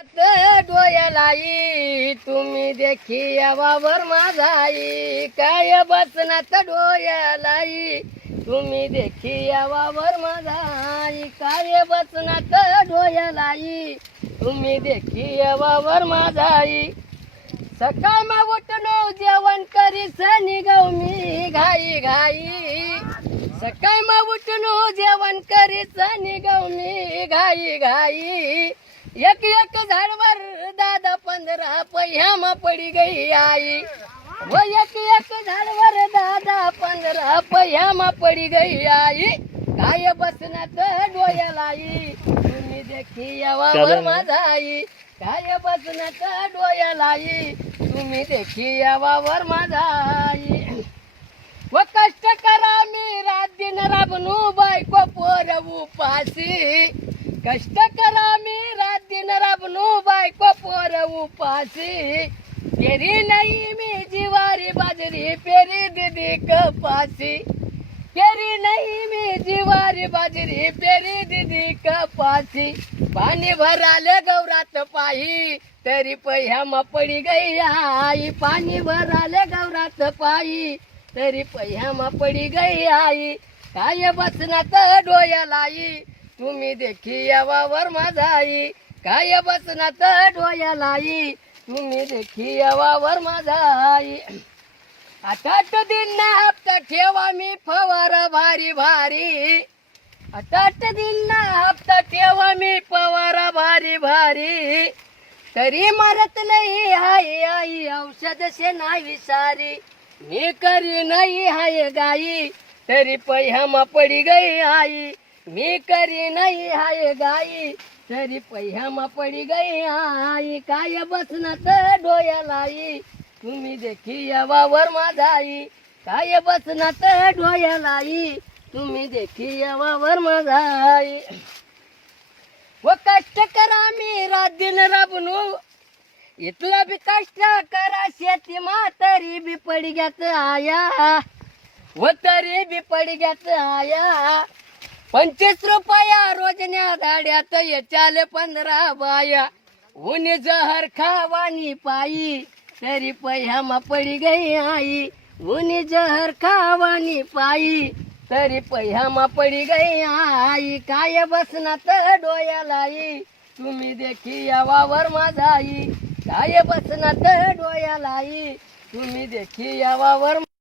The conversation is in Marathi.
डोयालाई तुम्ही देखी यावावर माझाई काय बसनात डोयालाई तुम्ही देखी यावावर माझाई काय बसनात डोयालाई तुम्ही देखी यावावर माझाई सकाळ मा उठलो जेवण करीस निघव मी घाई घाई सकाळ मा उठलो जेवण करीस निघव मी घाई घाई एक एक झाडवर 10-15 पहियामा पडी गई आई व एक एक झाडवर 10-15 पहियामा पडी गई आई काय बसण्यात डोयालाई तुम्ही देखी यावावर माझाई काय बसण्यात डोयालाई तुम्ही देखी यावावर माझाई व कष्ट करा मी रात दिन राबनू बायको पोर उपासी कष्ट करा मी रात दिन राबनू बायको पोर उपासी पेरी नाही मी जिवारी बाजरी पेरी दीदी कपासी पेरी नाही मी जिवारी बाजरी पेरी दीदी कपासी पाणी भराले गौरात पायी तरी पहियामा पडी गई आई पाणी भराले गौरात पायी तरी पहियामा पडी गई आई काय बसनात डोयालाई तुम्ही देखी यावावर माझाई काय बसनात डोयालाई तुम्ही देखी यावावर माझाई 8 दिन हप्ता ठेवा मी फवार भारी भारी 8 दिन हप्ता ठेवा मी फवार भारी भारी तरी मरत नाही हाय आई औषध से नाही सारी मी करी नाही हाय गाई तरी पहियामा पडी गई आई मी करी नाही हाय गाई तरी पहियामा पडी गई आई काय बसनात डोयालाई तुम्ही देखी यावावर माझाई काय बसनात डोयालाई तुम्ही देखी यावावर माझाई व कष्ट करा मी रात दिन राबनू इथला बी कष्ट करा शेती तरी बी पडग्यात आया व तरी बी पडग्यात आया 25 रुपया रोजन्या धाड्यात याच्याले 15 बाया ऊन जहर खावानी पायी तरी पहियामा पडी गई आई ऊन जहर खावानी पायी तरी पहियामा पडी गई आई काय बसनात डोयालाई तुम्ही देखी यावावर माझाई काय बसनात डोयालाई तुम्ही देखी यावावर